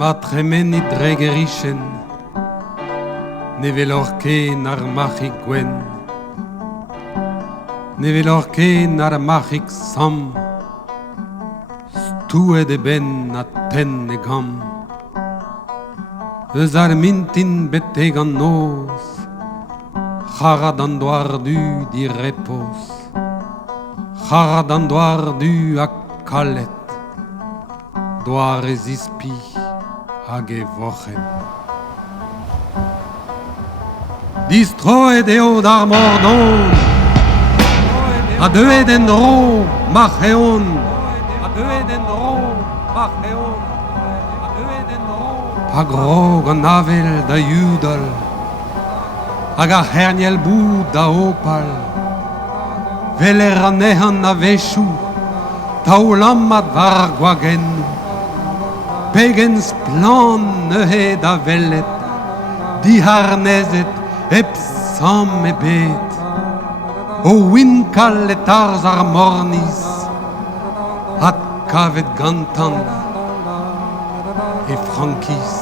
Ma tremenit dregerischen, ne velorke nar machik gwen, ne velorke nar machik sam, stue de ben a ten e gam. Eus ar mintin betegan noz, c'harad an doar du di repos, c'harad an doar du a kalet, doar e zispi hag e vochet. Distroet eo d'ar mordon, a deuet en dro mar eon, a deuet en dro mar eon, a deuet en dro. Pa grog an avel da yudal, hag ar herniel bout da opal, veler an ehan a vechou, taoulammat var gwagennou, pegens plan neuhe da vellet, di harnezet ep sam e bet, o winkal et arz ar morniz, hat kavet gantan e frankis.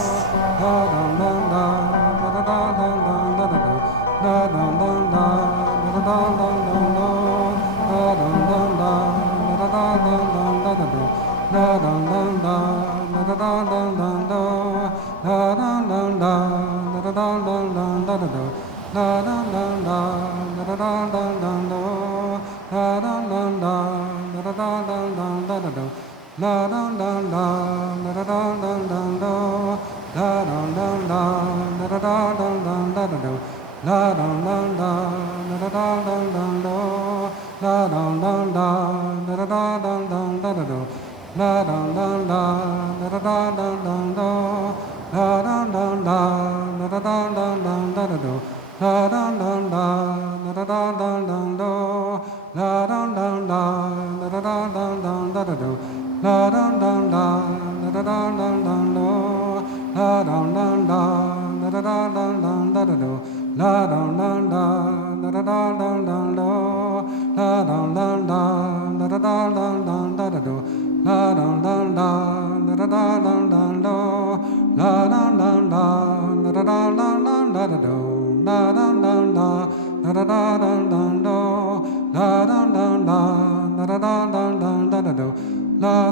La